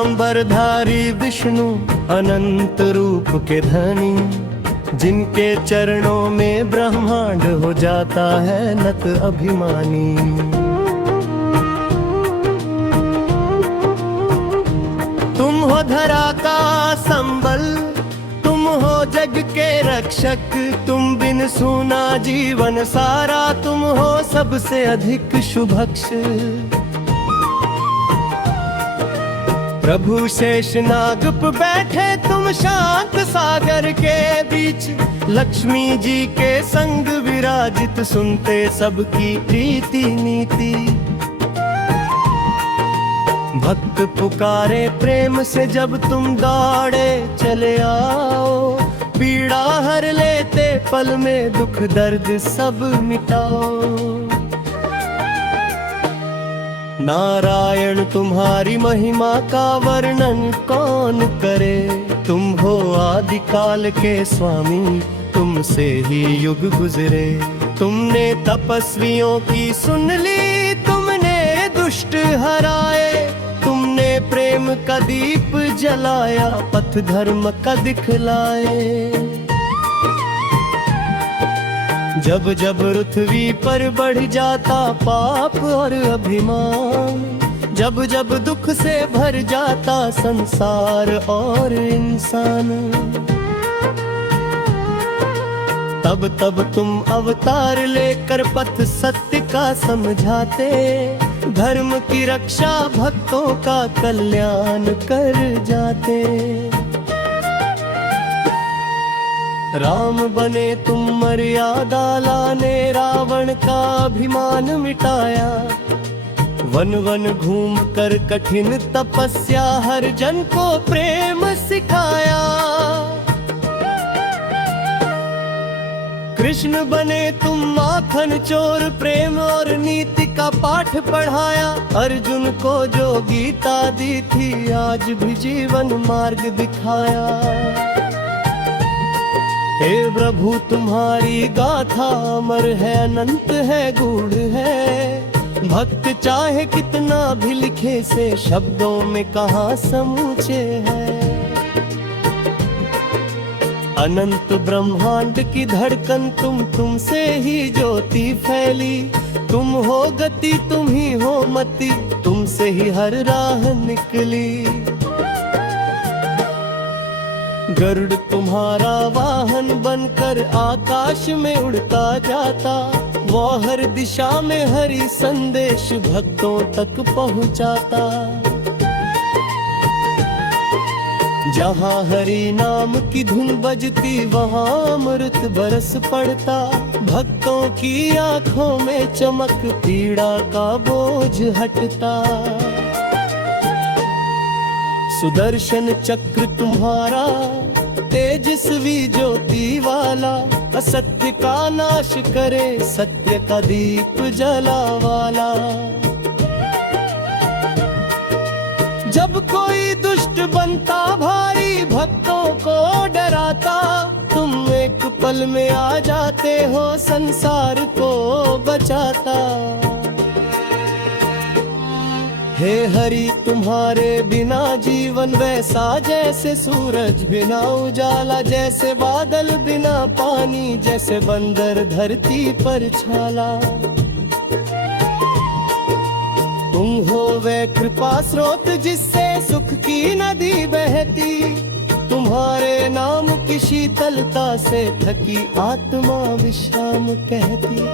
पीतांबरधारी विष्णु अनंत रूप के धनी, जिनके चरणों में ब्रह्मांड हो जाता है नत अभिमानी। तुम हो धरा का संबल, तुम हो जग के रक्षक, तुम बिन सूना जीवन सारा, तुम हो सबसे अधिक शुभक्ष। प्रभु शेषनाग पे बैठे तुम शांत सागर के बीच, लक्ष्मी जी के संग विराजित, सुनते सबकी प्रीति नीति। भक्त पुकारे प्रेम से जब तुम दौड़े चले आओ, पीड़ा हर लेते पल में, दुख दर्द सब मिटाओ। नारायण तुम्हारी महिमा का वर्णन कौन करे, तुम हो आदिकाल के स्वामी, तुमसे ही युग गुजरे। तुमने तपस्वियों की सुन ली, तुमने दुष्ट हराए, तुमने प्रेम का दीप जलाया, पथ धर्म का दिखलाए। जब जब पृथ्वी पर बढ़ जाता पाप और अभिमान, जब जब दुख से भर जाता संसार और इंसान, तब तब तुम अवतार लेकर पथ सत्य का समझाते, धर्म की रक्षा भक्तों का कल्याण कर जाते। राम बने तुम मर्यादा लाने, रावण का अभिमान मिटाया, वन वन घूम कर कठिन तपस्या, हर जन को प्रेम सिखाया। कृष्ण बने तुम माखन चोर, प्रेम और नीति का पाठ पढ़ाया, अर्जुन को जो गीता दी थी, आज भी जीवन मार्ग दिखाया। हे प्रभु तुम्हारी गाथा अमर है, अनंत है गूढ़ है, भक्त चाहे कितना भी लिखे से शब्दों में कहाँ समूचे है। अनंत ब्रह्मांड की धड़कन तुम, तुमसे ही ज्योति फैली, तुम हो गति तुम ही हो मति, तुमसे ही हर राह निकली। गरुड़ तुम्हारा वाहन बनकर आकाश में उड़ता जाता, वो हर दिशा में हरि संदेश भक्तों तक पहुंचाता। जहाँ हरि नाम की धुन बजती, वहाँ अमृत बरस पड़ता, भक्तों की आंखों में चमक, पीड़ा का बोझ हटता। सुदर्शन चक्र तुम्हारा तेजस्वी ज्योति वाला, असत्य का नाश करे, सत्य का दीप जला वाला। जब कोई दुष्ट बनता भारी, भक्तों को डराता, तुम एक पल में आ जाते हो, संसार को बचाता। हे हरि तुम्हारे बिना जीवन वैसा, जैसे सूरज बिना उजाला, जैसे बादल बिना पानी, जैसे बंदर धरती पर छाला। तुम हो वह कृपा स्रोत जिससे सुख की नदी बहती, तुम्हारे नाम की शीतलता से थकी आत्मा विश्राम कहती।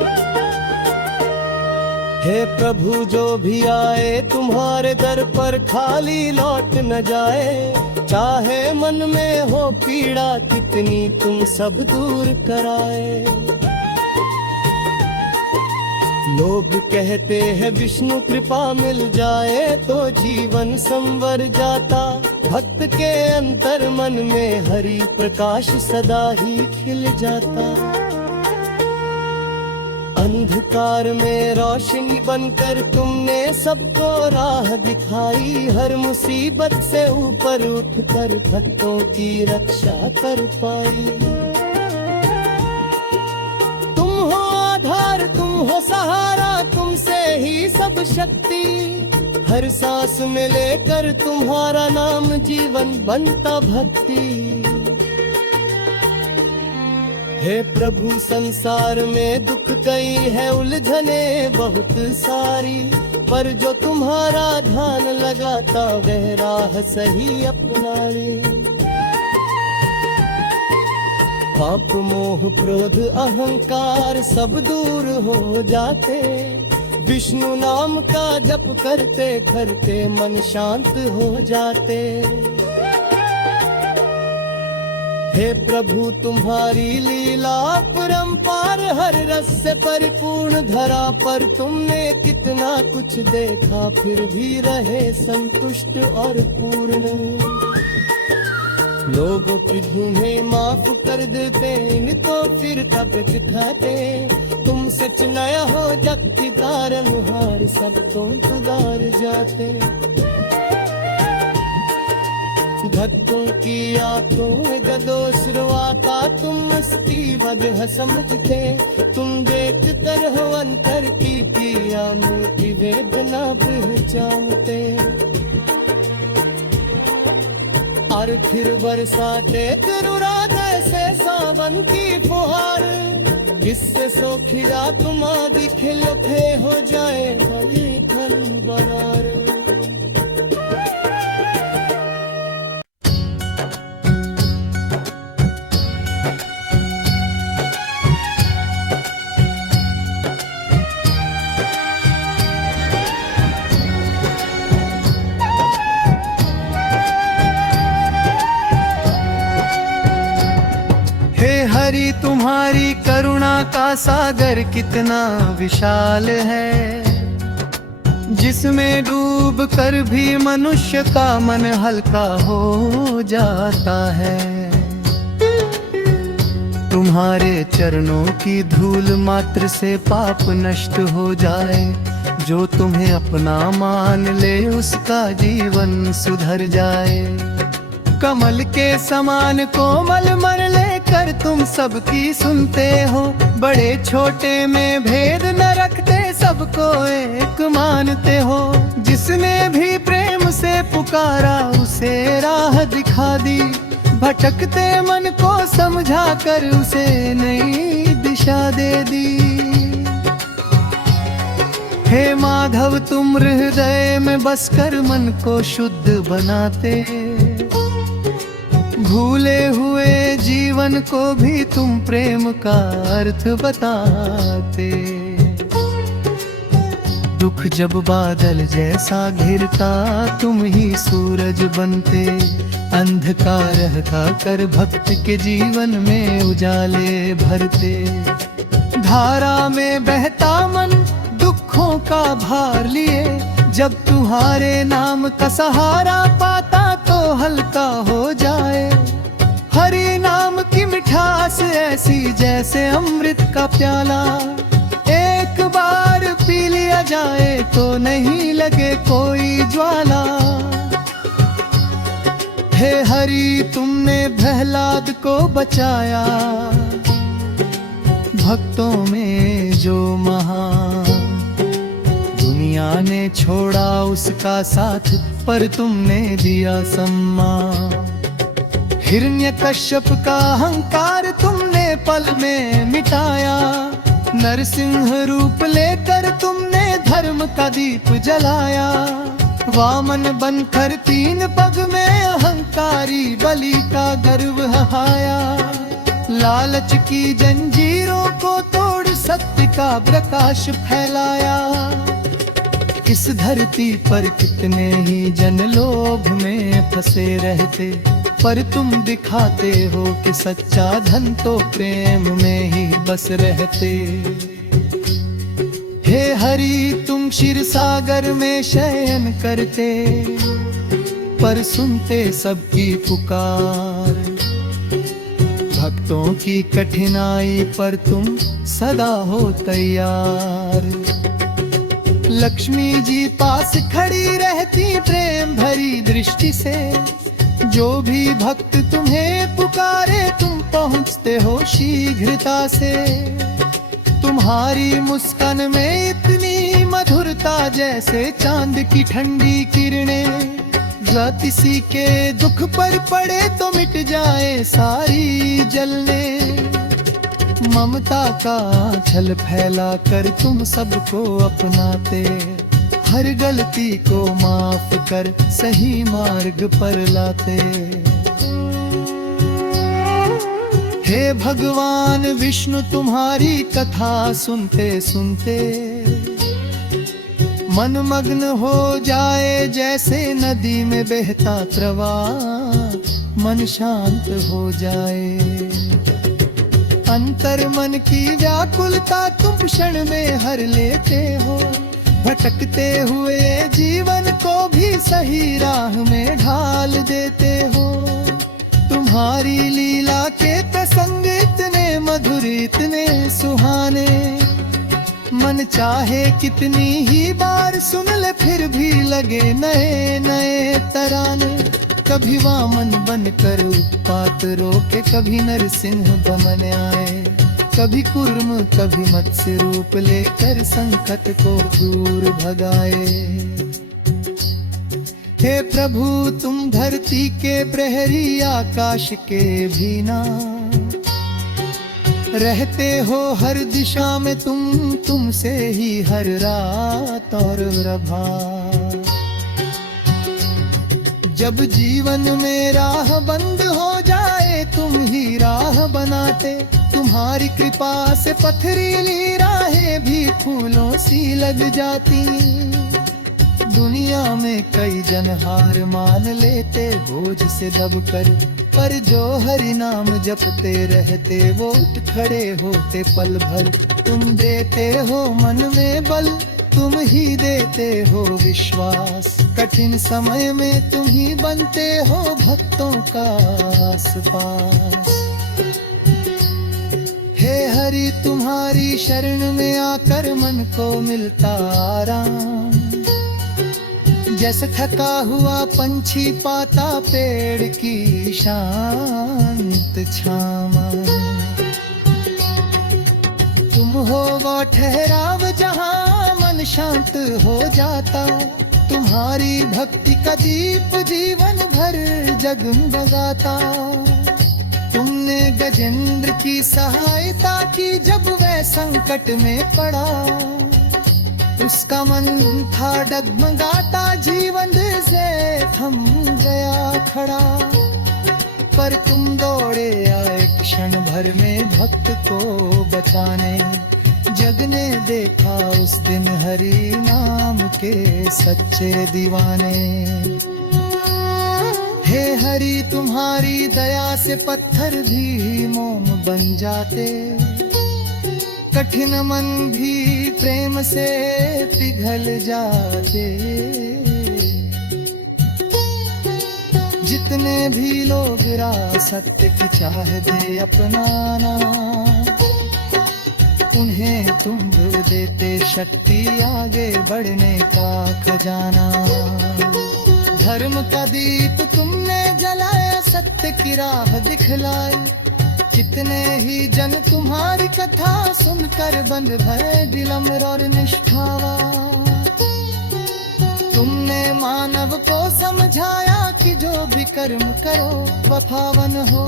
हे प्रभु जो भी आए तुम्हारे दर पर, खाली लौट न जाए, चाहे मन में हो पीड़ा कितनी, तुम सब दूर कराए। लोग कहते हैं विष्णु कृपा मिल जाए तो जीवन संवर जाता, भक्त के अंतर मन में हरि प्रकाश सदा ही खिल जाता। अंधकार में रोशनी बनकर तुमने सबको राह दिखाई, हर मुसीबत से ऊपर उठकर भक्तों की रक्षा कर पाई। तुम हो आधार, तुम हो सहारा, तुमसे ही सब शक्ति, हर सांस में लेकर तुम्हारा नाम जीवन बनता भक्ति। हे प्रभु संसार में दुख कई है, उलझने बहुत सारी, पर जो तुम्हारा ध्यान लगाता वह राह सही अपनाए। पाप मोह क्रोध अहंकार सब दूर हो जाते, विष्णु नाम का जप करते करते मन शांत हो जाते। हे प्रभु तुम्हारी लीला परंपार, हर रस से परिपूर्ण धरा पर तुमने कितना कुछ देखा, फिर भी रहे संतुष्ट और पूर्ण। लोगों की भूलें माफ कर देते, इनको फिर कब दिखाते, तुम सच नया हो जग की तारनहार, सब तुम सुधार जाते। भक्तों की आंखों में गदो शुरुआता, तुम मस्ती बद समझते, तुम देख कर हो अंतर की पिया की वेदना पहचानते। और फिर बरसाते तिरुरात से सावन की फुहार, इससे सोखिया तुम आदि खिलते हो जाए बड़ी ठन बरार। हरि तुम्हारी करुणा का सागर कितना विशाल है, जिसमें डूब कर भी मनुष्य का मन हल्का हो जाता है। तुम्हारे चरणों की धूल मात्र से पाप नष्ट हो जाए, जो तुम्हें अपना मान ले उसका जीवन सुधर जाए। कमल के समान कोमल मन लेकर तुम सबकी सुनते हो, बड़े छोटे में भेद न रखते सबको एक मानते हो। जिसने भी प्रेम से पुकारा उसे राह दिखा दी, भटकते मन को समझा कर उसे नई दिशा दे दी। हे माधव तुम हृदय में बसकर मन को शुद्ध बनाते, भूले हुए जीवन को भी तुम प्रेम का अर्थ बताते। दुख जब बादल जैसा घिरता तुम ही सूरज बनते, अंधकार हटा कर भक्त के जीवन में उजाले भरते। धारा में बहता मन दुखों का भार लिए, जब तुम्हारे नाम का सहारा पाता तो हल्का हो जाए। हरि नाम की मिठास ऐसी जैसे अमृत का प्याला, एक बार पी लिया जाए तो नहीं लगे कोई ज्वाला। हे हरि तुमने प्रहलाद को बचाया, भक्तों में जो महान, दुनिया ने छोड़ा उसका साथ पर तुमने दिया सम्मान। हिरण्यकश्यप का अहंकार तुमने पल में मिटाया, नरसिंह रूप लेकर तुमने धर्म का दीप जलाया। वामन बनकर 3 पग में अहंकारी बलि का गर्व हहाया। लालच की जंजीरों को तोड़ सत्य का प्रकाश फैलाया। इस धरती पर कितने ही जन लोभ में फंसे रहते, पर तुम दिखाते हो कि सच्चा धन तो प्रेम में ही बस रहते। हे हरि तुम क्षीर सागर में शयन करते, पर सुनते सबकी पुकार। भक्तों की कठिनाई पर तुम सदा हो तैयार। लक्ष्मी जी पास खड़ी रहती प्रेम भरी दृष्टि से, जो भी भक्त तुम्हें पुकारे तुम पहुँचते हो शीघ्रता से। तुम्हारी मुस्कान में इतनी मधुरता शीतलता जैसे चांद की ठंडी किरणें। किसी के दुख पर पड़े तो मिट जाए सारी जलने। ममता का छल फैला कर तुम सबको अपनाते, हर गलती को माफ कर सही मार्ग पर लाते। हे भगवान विष्णु तुम्हारी कथा सुनते सुनते मन मग्न हो जाए जैसे नदी में बहता प्रवाह, मन शांत हो जाए। अंतर मन की व्याकुलता तुम क्षण में हर लेते हो, भटकते हुए जीवन को भी सही राह में ढाल देते हो। तुम्हारी लीला के प्रसंग इतने मधुर इतने सुहाने, मन चाहे कितनी ही बार सुन ले फिर भी लगे नए नए तराने। कभी वामन बनकर उत्पात रोके, कभी नरसिंह बमन आए, कभी कूर्म कभी मत्स्य रूप लेकर संकट को दूर भगाए। हे प्रभु तुम धरती के प्रहरी आकाश के भी ना, रहते हो हर दिशा में तुमसे ही हर रात और प्रभात। जब जीवन में राह बंद हो जाए तुम ही राह बनाते, तुम्हारी कृपा से पथरीली राहें भी फूलों सी लग जाती। दुनिया में कई जन हार मान लेते बोझ से दबकर, पर जो हरि नाम जपते रहते वो उठ खड़े होते पल भर। तुम देते हो मन में बल, तुम ही देते हो विश्वास, कठिन समय में तुम ही बनते हो भक्तों का आसपास। हे हरि तुम्हारी शरण में आकर मन को मिलता आराम, जैसे थका हुआ पंछी पाता पेड़ की शांत छामा। तुम हो वो ठहराव जहाँ मन शांत हो जाता, तुम्हारी भक्ति का दीप जीवन भर जगमगाता। तुमने गजेंद्र की सहायता की जब वह संकट में पड़ा, उसका मन था डगमगाता, जीवन से थम गया खड़ा। पर तुम दौड़े आए क्षण भर में भक्त को बचाने, जग ने देखा उस दिन हरि नाम के सच्चे दीवाने। हे हरि तुम्हारी दया से पत्थर भी मोम बन जाते, कठिन मन भी प्रेम से पिघल जाते। जितने भी लोग राह सत्य की चाहते अपनाना, उन्हें तुम देते शक्ति आगे बढ़ने का खजाना। धर्म का दीप तुमने जलाया, सत्य की राह दिखलाई, कितने ही जन तुम्हारी कथा सुनकर बंध भय विनम्र और निष्ठावा। तुमने मानव को समझाया कि जो भी कर्म करो वफावन हो,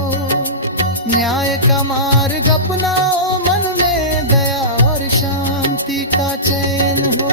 न्याय का मार्ग अपनाओ, मन में दया और शांति का चैन हो।